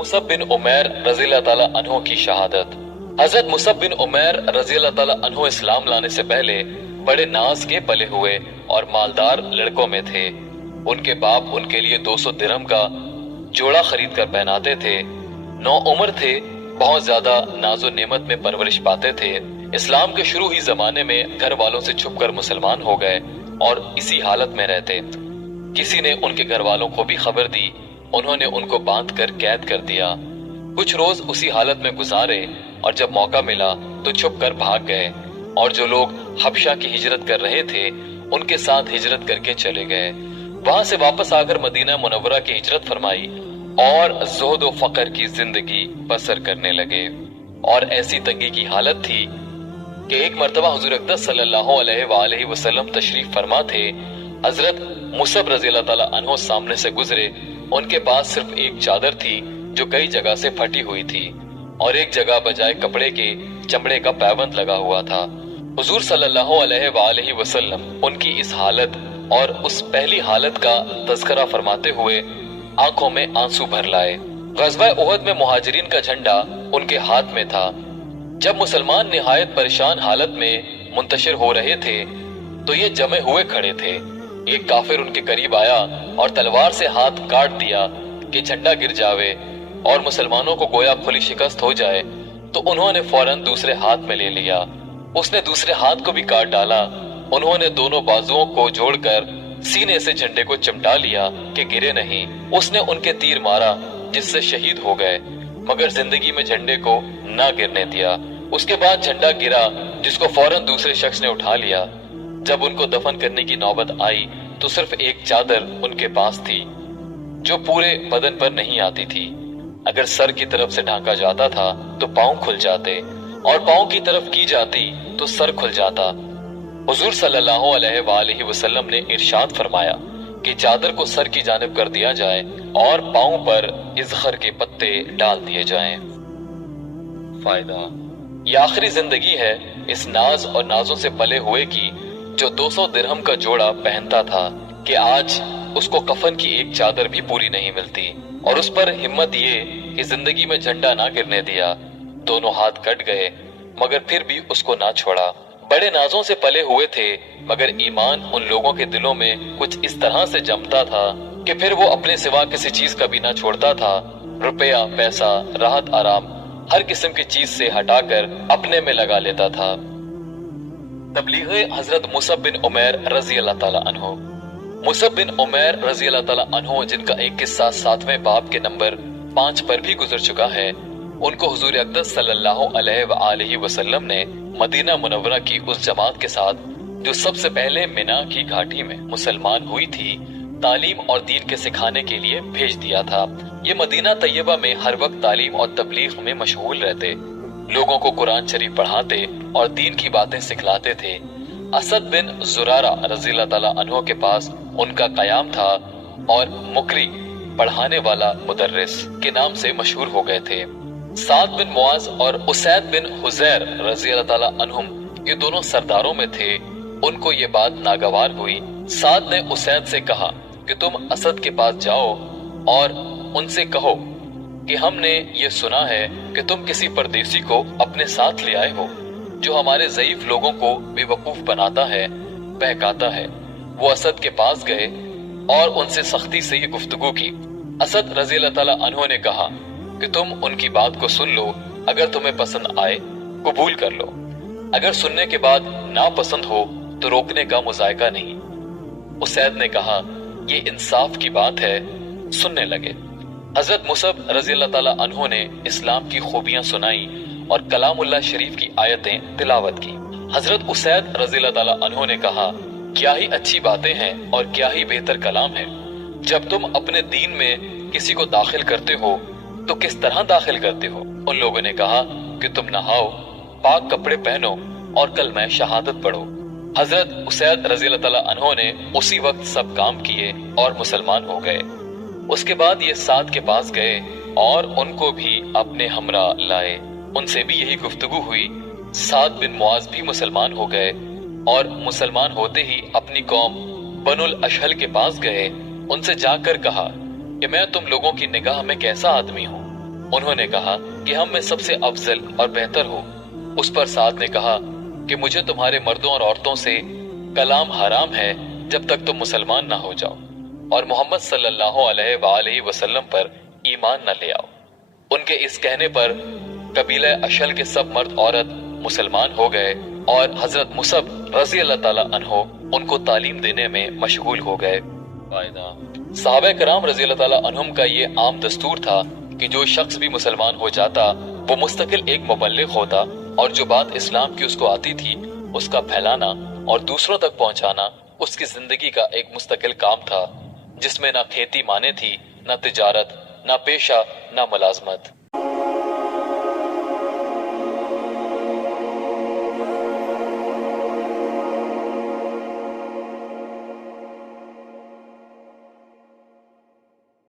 Musab बिन उमैर रज़ियल्लाहु ताला अन्हु की शहादत। हजरत मुसअब बिन उमैर रज़ियल्लाहु ताला अन्हु इस्लाम लाने से पहले बड़े नाज के पले हुए और मालदार लड़कों में थे। उनके बाप उनके लिए 200 दिरहम का जोड़ा खरीद कर पहनाते थे। 9 उम्र थे, बहुत ज्यादा नाजो नेमत में परवरिश पाते थे। इस्लाम के शुरू ही जमाने में घर वालों से छुपकर मुसलमान हो गए और इसी हालत में रहते। किसी ने उनके घर वालों को भी खबर दी, उन्होंने उनको बांध कर कैद कर दिया। कुछ रोज उसी हालत में गुजारे और जब मौका मिला तो छुप कर भाग गए और जो लोग हबशा की हिजरत कर रहे थे उनके साथ हिजरत करके चले गए। वहां से वापस आकर मदीना मुनव्वरा की हिजरत फरमाई और ज़ुहद व फकर की जिंदगी बसर करने लगे। और ऐसी तंगी की हालत थी कि एक मर्तबा हुजूर अक़दस सल्लल्लाहु अलैहि वसल्लम तशरीफ फरमा थे। हजरत मुसअब रज़ियल्लाहु ताला अन्हु सामने से गुजरे। उनके पास सिर्फ एक चादर थी जो कई जगह से फटी हुई थी और एक जगह बजाय कपड़े के चमड़े का पैबंद लगा हुआ था। हुजूर सल्लल्लाहु अलैहि वसल्लम उनकी इस हालत और उस पहली हालत का तज़किरा फरमाते हुए आंखों में आंसू भर लाए। ग़ज़वा उहद में मुहाजिरीन का झंडा उनके हाथ में था। जब मुसलमान निहायत परेशान हालत में मुंतशिर हो रहे थे तो ये जमे हुए खड़े थे। एक काफिर उनके करीब आया और तलवार से हाथ काट दिया कि झंडा गिर जावे और मुसलमानों को गोया खुली शिकस्त हो जाए, तो उन्होंने फौरन दूसरे हाथ में ले लिया। उसने दूसरे हाथ को भी काट डाला। उन्होंने दोनों बाजुओं को जोड़कर सीने से झंडे को चिमटा लिया कि गिरे नहीं। उसने उनके तीर मारा जिससे शहीद हो गए, मगर जिंदगी में झंडे को ना गिरने दिया। उसके बाद झंडा गिरा जिसको फौरन दूसरे शख्स ने उठा लिया। जब उनको दफन करने की नौबत आई तो सिर्फ एक चादर उनके पास थी जो पूरे बदन पर नहीं आती थी। अगर सर की तरफ से ढांका जाता था तो पांव खुल जाते और पांव की तरफ की जाती तो सर खुल जाता। हुजूर सल्लल्लाहु अलैहि वसल्लम ने इरशाद फरमाया कि चादर को सर की जानिब कर दिया जाए और पांव पर इज़खर के पत्ते डाल दिए जाएं। फायदा, ये आखिरी जिंदगी है इस नाज और नाजों से पले हुए की जो 200 दिरहम का जोड़ा पहनता था कि आज उसको कफन की एक चादर भी पूरी नहीं मिलती। और उस पर हिम्मत ये कि जिंदगी में झंडा ना गिरने दिया। दोनों हाथ कट गए मगर फिर भी उसको ना छोड़ा। बड़े नाजों से पले हुए थे मगर ईमान उन लोगों के दिलों में कुछ इस तरह से जमता था कि फिर वो अपने सिवा किसी चीज का भी ना छोड़ता था। रुपया, पैसा, राहत, आराम हर किस्म की चीज से हटाकर अपने में लगा लेता था। तबलीग़े हजरत मुसअब बिन उमैर रज़ियल्लाहु ताला अन्हु। मुसअब बिन उमैर रज़ियल्लाहु ताला अन्हु जिनका एक किस्सा 7वें बाब के नंबर 5 पर भी गुजर चुका है, उनको हुजूर अक़दस सल्लल्लाहु अलैहि वसल्लम ने मदीना मुनव्वरा की उस जमात के साथ जो सबसे पहले मिना की घाटी में मुसलमान हुई थी, तालीम और दीन के सिखाने के लिए भेज दिया था। ये मदीना तैयबा में हर वक्त तालीम और तबलीग में मशगूल रहते, लोगों को कुरान शरीफ पढ़ाते और दीन की बातें सिखलाते थे। असद बिन जुरारा रज़ियल्लाहु ताला अन्हु के पास उनका कयाम था और मुकरी पढ़ाने वाला मुदर्रिस के नाम से मशहूर हो गए थे। साद बिन मुआज और उसैद बिन हुज़ैर रज़ियल्लाहु ताला अन्हुम ये दोनों सरदारों में थे। उनको ये बात नागवार हुई। साद ने उसैद से कहा कि तुम असद के पास जाओ और उनसे कहो कि हमने ये सुना है कि तुम किसी परदेसी को अपने साथ ले आए हो जो हमारे ज़ईफ लोगों को बेवकूफ बनाता है, बहकाता है। वो असद के पास गए और उनसे सख्ती से ये गुफ्तगू की। असद रज़ियल्लाहु ताला अन्हु ने कहा कि तुम उनकी बात को सुन लो, अगर तुम्हें पसंद आए कबूल कर लो, अगर सुनने के बाद ना पसंद हो तो रोकने का मुज़ायका नहीं। उसैद ने कहा ये इंसाफ की बात है, सुनने लगे। हजरत मुसअब रज़ियल्लाहु ताला अन्हु ने इस्लाम की खूबियां सुनाई और कलामुल्लाह शरीफ की आयतें तिलावत की। हजरत उसैद रज़ियल्लाहु ताला अन्हु ने कहा क्या ही अच्छी बातें हैं और क्या ही बेहतर कलाम है। जब तुम अपने दीन में किसी को दाखिल करते हो तो किस तरह दाखिल करते हो? उन लोगों ने कहा कि तुम नहाओ, पाक कपड़े पहनो और कलमा शहादत पढ़ो। हजरत उसैद रज़ियल्लाहु ताला अन्हु ने उसी वक्त सब काम किए और मुसलमान हो गए। उसके बाद ये साद के पास गए और उनको भी अपने हमरा लाए। उनसे भी यही गुफ्तगू हुई। साद बिन मुआज भी मुसलमान हो गए और मुसलमान होते ही अपनी कौम बनुल अशहल के पास गए। उनसे जाकर कहा कि मैं तुम लोगों की निगाह में कैसा आदमी हूँ? انہوں نے کہا کہ ہم میں سب سے افضل اور بہتر ہو۔ اس پر سعد نے کہا کہ مجھے تمہارے مردوں اور عورتوں سے کلام حرام ہے جب تک تم مسلمان نہ ہو جاؤ اور محمد صلی اللہ علیہ وآلہ وسلم پر ایمان نہ لے آؤ۔ ان کے اس کہنے پر قبیلہ اشل کے سب مرد عورت مسلمان ہو گئے اور حضرت مصعب رضی اللہ تعالیٰ عنہ ان کو تعلیم دینے میں مشغول ہو گئے۔ صحابہ کرام رضی اللہ تعالیٰ عنہم کا یہ عام دستور تھا کہ جو شخص بھی مسلمان ہو جاتا وہ مستقل ایک مبلغ ہوتا اور جو بات اسلام کی اس کو آتی تھی اس کا پھیلانا اور دوسروں تک پہنچانا اس کی زندگی کا ایک مستقل کام تھا، جس میں نہ کھیتی مانے تھی، نہ تجارت، نہ پیشہ، نہ ملازمت۔